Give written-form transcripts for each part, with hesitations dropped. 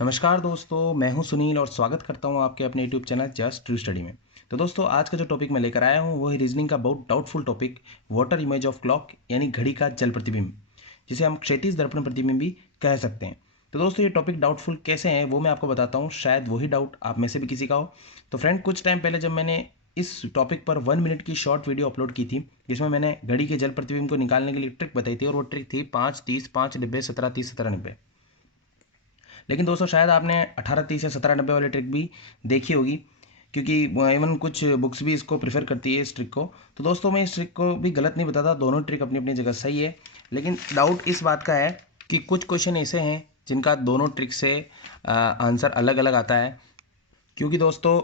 नमस्कार दोस्तों, मैं हूं सुनील और स्वागत करता हूं आपके अपने YouTube channel just true study में। तो दोस्तों, आज का जो टॉपिक मैं लेकर आया हूं वो है रीजनिंग का बहुत doubtful topic, water image of clock यानी घड़ी का जल प्रतिबिंब, जिसे हम क्षैतिज दर्पण प्रतिबिंब भी कह सकते हैं। तो दोस्तों, ये टॉपिक डाउटफुल कैसे हैं वो मैं आपको बताता हूँ, शायद वही डाउट आप में से भी किसी का हो। तो फ्रेंड, कुछ टाइम पहले जब मैंने इस टॉपिक पर 1 मिनट की शॉर्ट वीडियो अपलोड की थी, जिसमें मैंने घड़ी के जल प्रतिबिंब को निकालने के लिए ट्रिक बताई थी, और वो ट्रिक थी 5-30, 5-90, 17-30, 17-90। लेकिन दोस्तों, शायद आपने 18-30 या 17-90 वाली ट्रिक भी देखी होगी, क्योंकि इवन कुछ बुक्स भी इसको प्रेफर करती है इस ट्रिक को। तो दोस्तों, मैं इस ट्रिक को भी गलत नहीं बताता, दोनों ट्रिक अपनी अपनी जगह सही है। लेकिन डाउट इस बात का है कि कुछ क्वेश्चन ऐसे हैं जिनका दोनों ट्रिक से आंसर अलग अलग आता है। क्योंकि दोस्तों,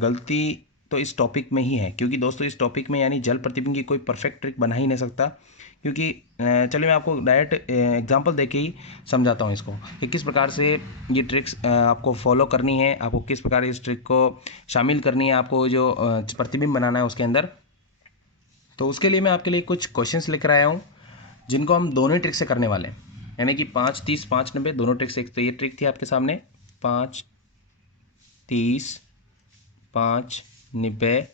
गलती तो इस टॉपिक में ही है, क्योंकि दोस्तों इस टॉपिक में यानी जल प्रतिबिंब की कोई परफेक्ट ट्रिक बना ही नहीं सकता। क्योंकि चलिए मैं आपको डायरेक्ट एग्जांपल देके ही समझाता हूँ इसको कि किस प्रकार से ये ट्रिक्स आपको फॉलो करनी है, आपको किस प्रकार इस ट्रिक को शामिल करनी है, आपको जो प्रतिबिंब बनाना है उसके अंदर। तो उसके लिए मैं आपके लिए कुछ क्वेश्चंस लेकर आया हूँ, जिनको हम दोनों ही ट्रिक से करने वाले हैं, यानी कि 5-30, 5-90 दोनों ट्रिक से। एक तो ये ट्रिक थी आपके सामने 5-30, 5-90,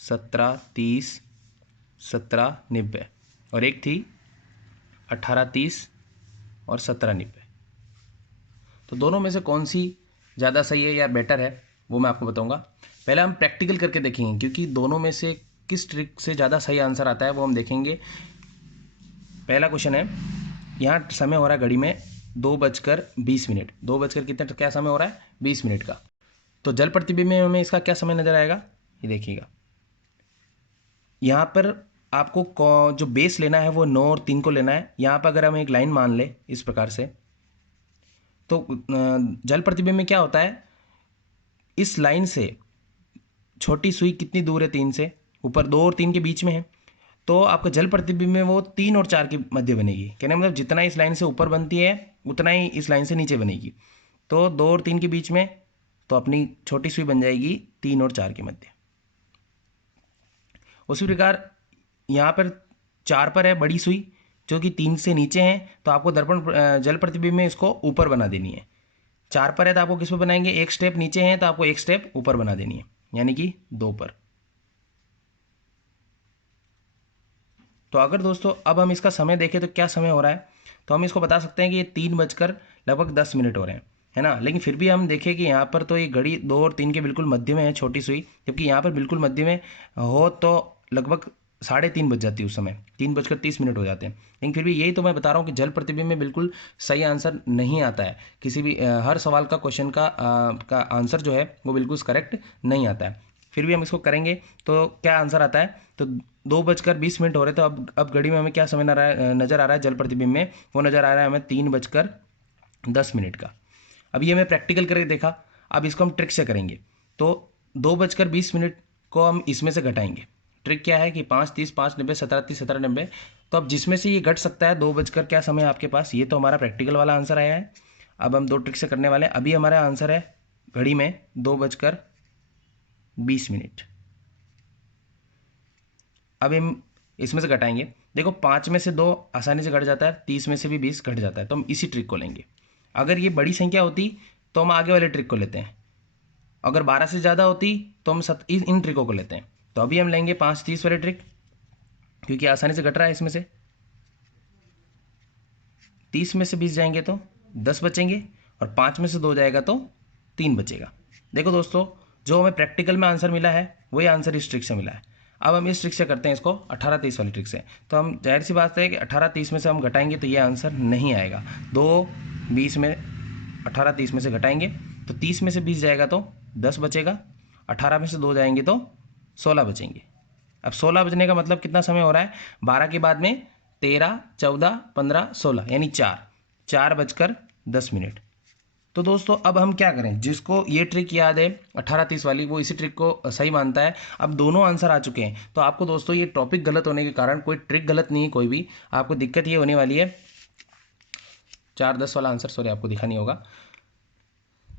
17-30, 17-90, और एक थी 18-30 और 17-90। तो दोनों में से कौन सी ज़्यादा सही है या बेटर है वो मैं आपको बताऊंगा। पहले हम प्रैक्टिकल करके देखेंगे, क्योंकि दोनों में से किस ट्रिक से ज़्यादा सही आंसर आता है वो हम देखेंगे। पहला क्वेश्चन है, यहाँ समय हो रहा है घड़ी में 2:20। 2 बजकर कितने क्या समय हो रहा है? 20 मिनट का। तो जल प्रतिबिंब में हमें इसका क्या समय नज़र आएगा, ये देखिएगा। यहाँ पर आपको जो बेस लेना है वो 9 और 3 को लेना है। यहाँ पर अगर हम एक लाइन मान ले इस प्रकार से, तो जल प्रतिबिंब में क्या होता है, इस लाइन से छोटी सुई कितनी दूर है 3 से? ऊपर 2 और 3 के बीच में है। तो आपका जल प्रतिबिंब में वो 3 और 4 के मध्य बनेगी। कहने मतलब जितना इस लाइन से ऊपर बनती है उतना ही इस लाइन से नीचे बनेगी। तो 2 और 3 के बीच में, तो अपनी छोटी सुई बन जाएगी 3 और 4 के मध्य। उसी प्रकार यहाँ पर 4 पर है बड़ी सुई, जो कि 3 से नीचे है, तो आपको दर्पण जल प्रतिबिंब में इसको ऊपर बना देनी है। 4 पर है तो आपको किस पर बनाएंगे? एक स्टेप नीचे है तो आपको एक स्टेप ऊपर बना देनी है, यानी कि 2 पर। तो अगर दोस्तों अब हम इसका समय देखें तो क्या समय हो रहा है, तो हम इसको बता सकते हैं कि ये 3:10 हो रहे हैं, है ना। लेकिन फिर भी हम देखें कि यहाँ पर तो ये घड़ी 2 और 3 के बिल्कुल मध्य में है छोटी सुई, जबकि यहाँ पर बिल्कुल मध्य में हो तो लगभग 3:30 बज जाती है उस समय, 3:30 हो जाते हैं। लेकिन फिर भी यही तो मैं बता रहा हूँ कि जल प्रतिबिंब में बिल्कुल सही आंसर नहीं आता है। किसी भी हर सवाल का क्वेश्चन का आंसर जो है वो बिल्कुल करेक्ट नहीं आता है। फिर भी हम इसको करेंगे तो क्या आंसर आता है, तो 2:20 हो रहे, तो अब घड़ी में हमें क्या समय नज़र आ रहा है जल प्रतिबिंब में? वो नज़र आ रहा है हमें 3:10 का। अब ये मैं प्रैक्टिकल करके देखा, अब इसको हम ट्रिक से करेंगे। तो 2:20 को हम इसमें से घटाएंगे। ट्रिक क्या है कि 5:30, 5:90, 17:30, 17:90। तो अब जिसमें से ये घट सकता है 2 बजकर क्या समय है आपके पास, ये तो हमारा प्रैक्टिकल वाला आंसर आया है। अब हम 2 ट्रिक से करने वाले हैं। अभी हमारा आंसर है घड़ी में 2:20। अब हम इसमें से घटाएंगे। देखो, 5 में से 2 आसानी से घट जाता है, 30 में से भी 20 घट जाता है, तो हम इसी ट्रिक को लेंगे। अगर ये बड़ी संख्या होती तो हम आगे वाले ट्रिक को लेते हैं, अगर 12 से ज़्यादा होती तो हम इन ट्रिकों को लेते हैं। तो अभी हम लेंगे 5:30 वाले ट्रिक, क्योंकि आसानी से घट रहा है। इसमें से 30 में से 20 जाएंगे तो 10 बचेंगे, और 5 में से 2 जाएगा तो 3 बचेगा। देखो दोस्तों, जो हमें प्रैक्टिकल में आंसर मिला है वही आंसर इस ट्रिक से मिला है। अब हम इस ट्रिक से करते हैं इसको 18-30 वाली ट्रिक से। तो हम जाहिर सी बात है कि 18-30 में से हम घटाएंगे तो ये आंसर नहीं आएगा। 2:20 में 18-30 में से घटाएंगे तो 30 में से 20 जाएगा तो 10 बचेगा, 18 में से 2 जाएंगे तो 16 बचेंगे। अब 16 बजने का मतलब कितना समय हो रहा है? 12 के बाद में 13, 14, 15, 16, यानी 4:10। तो दोस्तों, अब हम क्या करें? जिसको ये ट्रिक याद है 18-30 वाली, वो इसी ट्रिक को सही मानता है। अब दोनों आंसर आ चुके हैं, तो आपको दोस्तों ये टॉपिक गलत होने के कारण, कोई ट्रिक गलत नहीं है कोई भी, आपको दिक्कत ये होने वाली है, 4:10 वाला आंसर सॉरी आपको दिखा नहीं होगा।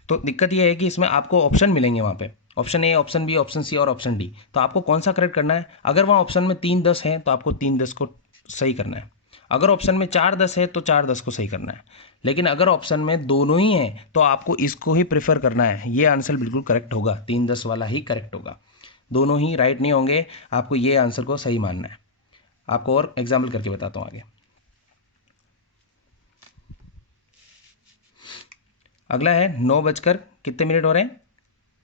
तो दिक्कत ये है कि इसमें आपको ऑप्शन मिलेंगे, वहाँ पे option A, option B, option C और ऑप्शन डी। तो आपको कौन सा करेक्ट करना है? अगर वहाँ ऑप्शन में 3-10 है तो आपको 3-10 को सही करना है। अगर ऑप्शन में 4-10 है तो 4-10 को सही करना है, लेकिन अगर ऑप्शन में दोनों ही है तो आपको इसको ही प्रेफर करना है। ये आंसर बिल्कुल करेक्ट होगा, 3-10 वाला ही करेक्ट होगा, दोनों ही राइट नहीं होंगे, आपको ये आंसर को सही मानना है। आपको और एग्जाम्पल करके बताता हूँ आगे। अगला है 9 बजकर कितने मिनट हो रहे हैं,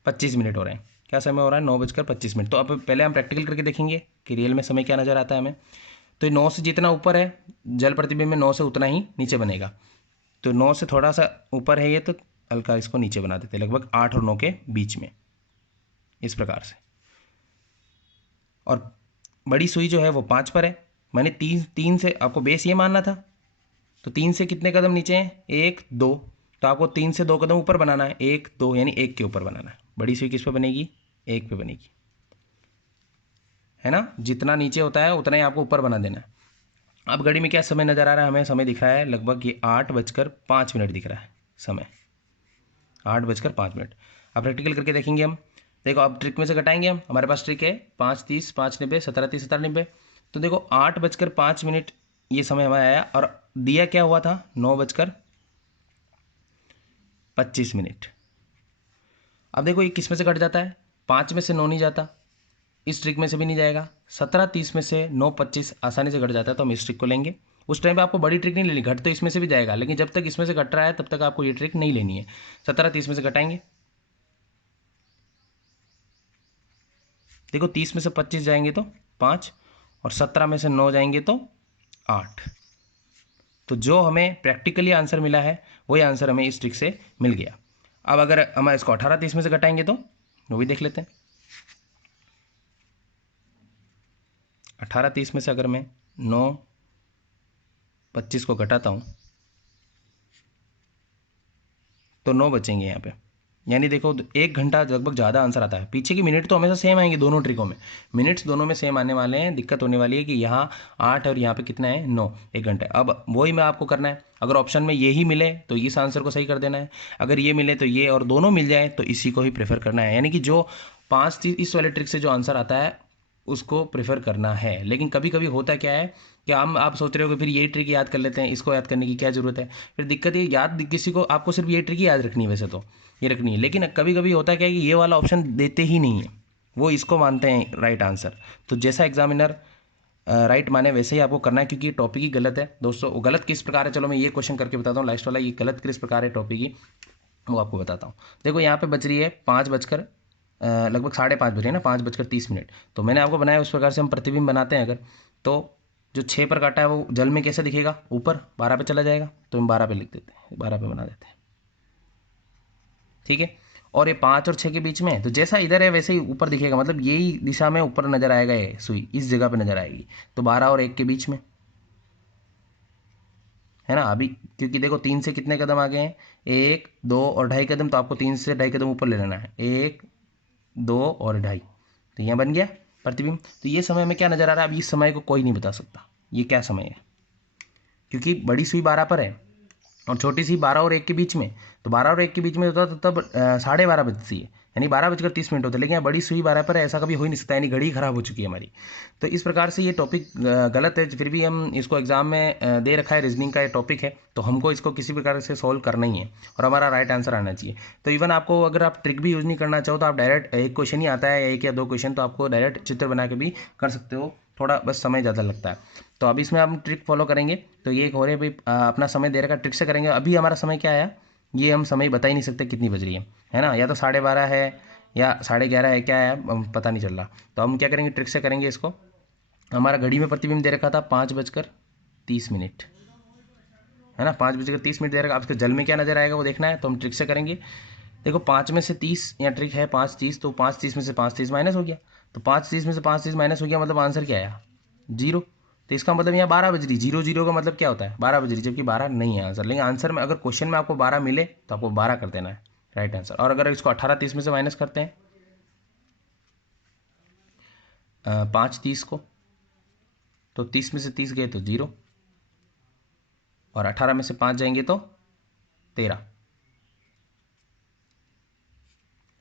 25 मिनट हो रहे हैं। क्या समय हो रहा है, 9 बजकर 25 मिनट। तो अब पहले हम प्रैक्टिकल करके देखेंगे कि रियल में समय क्या नज़र आता है हमें। तो 9 से जितना ऊपर है जल प्रतिबिंब में 9 से उतना ही नीचे बनेगा। तो 9 से थोड़ा सा ऊपर है ये, तो हल्का इसको नीचे बना देते हैं, लगभग 8 और 9 के बीच में, इस प्रकार से। और बड़ी सुई जो है वो 5 पर है, मैंने 3 से आपको बेस ये मानना था, तो 3 से कितने कदम नीचे हैं, 1 2, तो आपको 3 से 2 कदम ऊपर बनाना है, 1 2 यानी 1 के ऊपर बनाना है। बड़ी सुई किस पे बनेगी, 1 पे बनेगी, है ना। जितना नीचे होता है उतना ही आपको ऊपर बना देना है। अब घड़ी में क्या समय नज़र आ रहा है, हमें समय दिख रहा है लगभग ये 8:05 दिख रहा है समय, 8:05। अब प्रैक्टिकल करके देखेंगे हम। देखो अब ट्रिक में से घटाएंगे हम, हमारे पास ट्रिक है 5:30 5:90 17:30 17:90। तो देखो 8:05 ये समय हमारा आया, और दिया क्या हुआ था, 9:25। अब देखो ये किस में से घट जाता है, 5 में से 9 नहीं जाता, इस ट्रिक में से भी नहीं जाएगा, 17:30 में से 9:25 आसानी से घट जाता है, तो हम इस ट्रिक को लेंगे। उस टाइम पे आपको बड़ी ट्रिक नहीं लेनी, घट तो इसमें से भी जाएगा, लेकिन जब तक इसमें से घट रहा है तब तक आपको ये ट्रिक नहीं लेनी है। 17:30 में से घटाएंगे, देखो 30 में से 25 जाएंगे तो 5, और 17 में से 9 जाएंगे तो 8। तो जो हमें प्रैक्टिकली आंसर मिला है वही आंसर हमें इस ट्रिक से मिल गया। अब अगर हम इसको 18:30 में से घटाएंगे तो वो भी देख लेते हैं। 18:30 में से अगर मैं 9:25 को घटाता हूँ तो 9 बचेंगे यहाँ पे, यानी देखो 1 घंटा लगभग ज़्यादा आंसर आता है। पीछे की मिनट तो हमेशा सेम आएंगे दोनों ट्रिकों में, मिनट्स दोनों में सेम आने वाले हैं। दिक्कत होने वाली है कि यहाँ 8 और यहाँ पे कितना है 9, 1 घंटा। अब वही मैं आपको करना है, अगर ऑप्शन में ये ही मिले तो इस आंसर को सही कर देना है, अगर ये मिले तो ये, और दोनों मिल जाए तो इसी को ही प्रेफर करना है। यानी कि जो 5 इस वाले ट्रिक से जो आंसर आता है उसको प्रेफर करना है। लेकिन कभी कभी होता क्या है कि हम आप सोच रहे हो कि फिर ये ट्रिक याद कर लेते हैं, इसको याद करने की क्या ज़रूरत है। फिर दिक्कत ये याद किसी को, आपको सिर्फ ये ट्रिक ही याद रखनी है, वैसे तो ये रखनी है, लेकिन कभी कभी होता क्या है कि ये वाला ऑप्शन देते ही नहीं है, वो इसको मानते हैं राइट आंसर। तो जैसा एग्जामिनर राइट माने वैसे ही आपको करना है, क्योंकि टॉपिक ही गलत है दोस्तों। वो गलत किस प्रकार है, चलो मैं ये क्वेश्चन करके बताता हूँ लास्ट वाला, ये गलत किस प्रकार है टॉपिक की, वो आपको बताता हूँ। देखो यहाँ पे बच रही है 5 बजकर लगभग 5:30 बज रही है ना, 5:30। तो मैंने आपको बनाया उस प्रकार से हम प्रतिबिंब बनाते हैं अगर, तो जो 6 पर काटा है वो जल में कैसे दिखेगा, ऊपर 12 पे चला जाएगा, तो हम 12 पे लिख देते हैं, 12 पे बना देते हैं, ठीक है। और ये 5 और 6 के बीच में है, तो जैसा इधर है वैसे ही ऊपर दिखेगा, मतलब यही दिशा में ऊपर नजर आएगा, ये सुई इस जगह पे नजर आएगी, तो 12 और 1 के बीच में, है ना। अभी क्योंकि देखो 3 से कितने कदम आगे हैं, 1 2 और 2.5 कदम, तो आपको 3 से 2.5 कदम ऊपर ले लेना है, 1 2 और 2.5, तो यहाँ बन गया प्रतिबिंब। तो ये समय में क्या नजर आ रहा है, अब इस समय को कोई नहीं बता सकता ये क्या समय है, क्योंकि बड़ी सुई 12 पर है और छोटी सी 12 और 1 के बीच में। तो 12 और 1 के बीच में होता तो तब 12:30 बजती है, यानी 12:30 होते, लेकिन यहाँ बड़ी सुई 12 पर है, ऐसा कभी हो ही नहीं सकता, यानी घड़ी खराब हो चुकी है हमारी। तो इस प्रकार से ये टॉपिक गलत है, फिर भी हम इसको एग्जाम में दे रखा है, रीजनिंग का ये टॉपिक है, तो हमको इसको किसी प्रकार से सॉल्व करना ही है और हमारा राइट आंसर आना चाहिए। तो इवन आपको अगर आप ट्रिक भी यूज़ नहीं करना चाहो तो आप डायरेक्ट एक क्वेश्चन ही आता है, 1 या 2 क्वेश्चन, तो आपको डायरेक्ट चित्र बना के भी कर सकते हो, थोड़ा बस समय ज़्यादा लगता है। तो अभी इसमें हम ट्रिक फॉलो करेंगे। तो ये हो रहे भाई अपना समय दे रखा, ट्रिक से करेंगे। अभी हमारा समय क्या आया, ये हम समय बता ही नहीं सकते कितनी बज रही है ना, या तो 12:30 है या 11:30 है, क्या है पता नहीं चल रहा। तो हम क्या करेंगे, ट्रिक से करेंगे इसको। हमारा घड़ी में प्रतिबिंब दे रखा था 5:30, है ना, 5:30 दे रखा। अब इसके जल में क्या नजर आएगा वो देखना है, तो हम ट्रिक से करेंगे। देखो 5 में से 30, यहाँ ट्रिक है 5:30, तो 5:30 में से 5:30 माइनस हो गया, तो 5:30 में से 5:30 माइनस हो गया, मतलब आंसर क्या आया 0। तो इसका मतलब यहाँ 12 बज रही, 0 0 का मतलब क्या होता है 12 बज रही, जबकि 12 नहीं है आंसर। लेकिन आंसर में अगर क्वेश्चन में आपको 12 मिले तो आपको 12 कर देना है राइट आंसर। और अगर इसको 18:30 में से माइनस करते हैं 5:30 को, तो 30 में से 30 गए तो 0, और 18 में से 5 जाएंगे तो 13।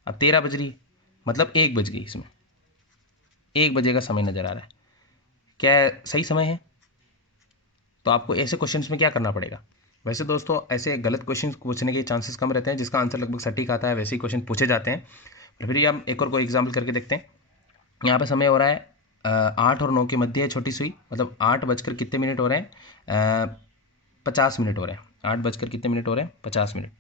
अब 13 बज रही, मतलब 1 बज गई, इसमें 1 बजे का समय नजर आ रहा है, क्या सही समय है, तो आपको ऐसे क्वेश्चंस में क्या करना पड़ेगा। वैसे दोस्तों ऐसे गलत क्वेश्चन पूछने के चांसेस कम रहते हैं, जिसका आंसर लगभग सटीक आता है वैसे ही क्वेश्चन पूछे जाते हैं। फिर हम एक और कोई एग्जाम्पल करके देखते हैं। यहाँ पे समय हो रहा है 8 और 9 के मध्य है छोटी सुई, मतलब 8 बजकर कितने मिनट हो रहे हैं, 50 मिनट हो रहे हैं। 8 बजकर कितने मिनट हो रहे हैं, 50 मिनट।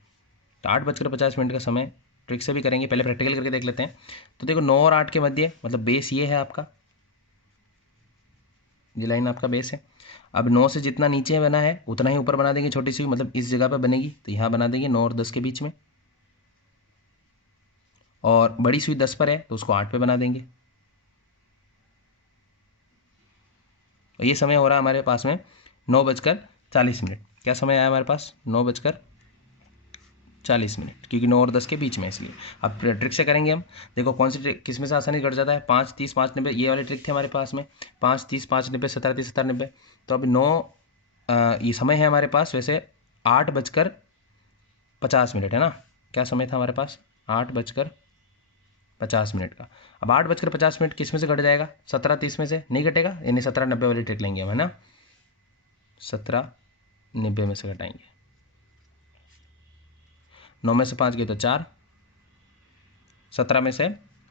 तो 8 बजकर 50 मिनट का समय ट्रिक से भी करेंगे, पहले प्रैक्टिकल करके देख लेते हैं। तो देखो 9 और 8 के मध्य, मतलब बेस ये है आपका, ये लाइन आपका बेस है। अब 9 से जितना नीचे बना है उतना ही ऊपर बना देंगे छोटी सुई, मतलब इस जगह पर बनेगी तो यहाँ बना देंगे 9 और 10 के बीच में। और बड़ी सुई 10 पर है तो उसको 8 पे बना देंगे। ये समय हो रहा है हमारे पास में 9:40। क्या समय आया हमारे पास, 9:40, क्योंकि 9 और 10 के बीच में, इसलिए अब ट्रिक से करेंगे हम। देखो कौन सी ट्रिक किस में से आसानी घट जाता है, 5, 30, 5, 90, ये वाली ट्रिक थी हमारे पास में, 5, 30, 5, 90, 17, 30, 17, 90। तो अब 9 ये समय है हमारे पास वैसे 8:50 है ना। क्या समय था हमारे पास, 8:50 का। अब 8:50 किस में से घट जाएगा, 17, 30 में से नहीं घटेगा, यानी 17, 90 वाली ट्रिक लेंगे हम, है ना। 17, 90 में से घटाएंगे। 9 में से 5 गए तो 4, 17 में से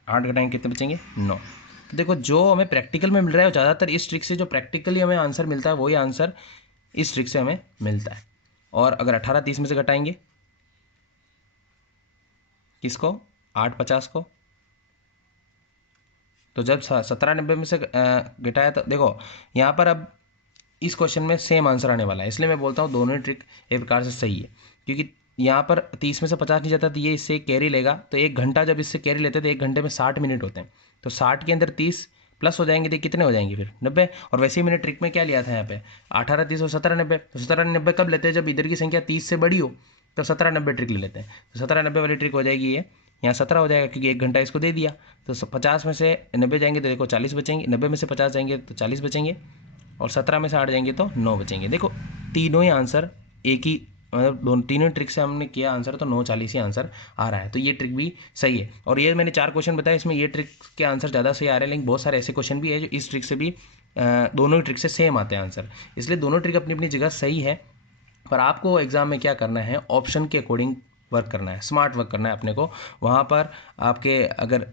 8 घटाएंगे कितने बचेंगे, 9। तो देखो जो हमें प्रैक्टिकल में मिल रहा है ज़्यादातर इस ट्रिक से, जो प्रैक्टिकली हमें आंसर मिलता है वही आंसर इस ट्रिक से हमें मिलता है। और अगर 18, 30 में से घटाएंगे किसको, 8:50 को, तो जब 17, 90 में से घटाया तो देखो यहाँ पर अब इस क्वेश्चन में सेम आंसर आने वाला है, इसलिए मैं बोलता हूँ दोनों ही ट्रिक एक प्रकार से सही है। क्योंकि यहाँ पर 30 में से 50 नहीं जाता तो ये इससे कैरी लेगा, तो 1 घंटा जब इससे कैरी लेते हैं तो 1 घंटे में 60 मिनट होते हैं, तो 60 के अंदर 30 प्लस हो जाएंगे तो कितने हो जाएंगे फिर, 90। और वैसे ही मैंने ट्रिक में क्या लिया था यहाँ पे, 18, 30 और 17, 90। तो 17, 90 कब लेते हैं, जब इधर की संख्या 30 से बड़ी हो, तो 17, 90 ट्रिक ले लेते हैं। तो 17, 90 वाली ट्रिक हो जाएगी ये, यहाँ 17 हो जाएगा क्योंकि 1 घंटा इसको दे दिया। तो 50 में से 90 जाएंगे तो देखो 40 बचेंगे, 90 में से 50 जाएंगे तो 40 बचेंगे, और 17 में से 8 जाएंगे तो 9 बचेंगे। देखो तीनों ही आंसर एक ही, मतलब तीनों ट्रिक से हमने किया आंसर तो 9:40 ही आंसर आ रहा है। तो ये ट्रिक भी सही है। और ये मैंने 4 क्वेश्चन बताए, इसमें ये ट्रिक के आंसर ज़्यादा सही आ रहे हैं, लेकिन बहुत सारे ऐसे क्वेश्चन भी है जो इस ट्रिक से भी दोनों ही ट्रिक से सेम आते हैं आंसर। इसलिए दोनों ट्रिक अपनी अपनी जगह सही है, पर आपको एग्जाम में क्या करना है, ऑप्शन के अकॉर्डिंग वर्क करना है, स्मार्ट वर्क करना है अपने को। वहाँ पर आपके अगर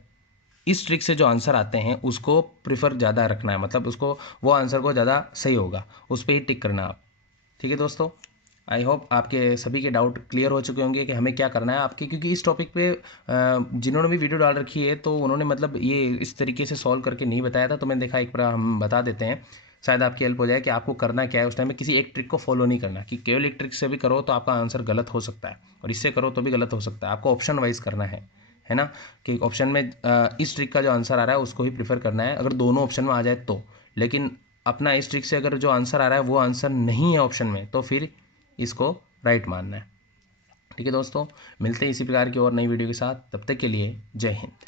इस ट्रिक से जो आंसर आते हैं उसको प्रिफर ज़्यादा रखना है, मतलब उसको वो आंसर को ज़्यादा सही होगा, उस पर ही टिक करना आप। ठीक है दोस्तों, आई होप आपके सभी के डाउट क्लियर हो चुके होंगे कि हमें क्या करना है आपके, क्योंकि इस टॉपिक पे जिन्होंने भी वीडियो डाल रखी है तो उन्होंने मतलब ये इस तरीके से सॉल्व करके नहीं बताया था, तो मैंने देखा एक बार हम बता देते हैं, शायद आपकी हेल्प हो जाए कि आपको करना क्या है उस टाइम में। किसी एक ट्रिक को फॉलो नहीं करना कि केवल एक ट्रिक से भी करो तो आपका आंसर गलत हो सकता है, और इससे करो तो भी गलत हो सकता है। आपको ऑप्शन वाइज करना है ना, कि ऑप्शन में इस ट्रिक का जो आंसर आ रहा है उसको ही प्रीफर करना है, अगर दोनों ऑप्शन में आ जाए तो। लेकिन अपना इस ट्रिक से अगर जो आंसर आ रहा है वो आंसर नहीं है ऑप्शन में, तो फिर इसको राइट मानना है। ठीक है दोस्तों, मिलते हैं इसी प्रकार की और नई वीडियो के साथ, तब तक के लिए जय हिंद।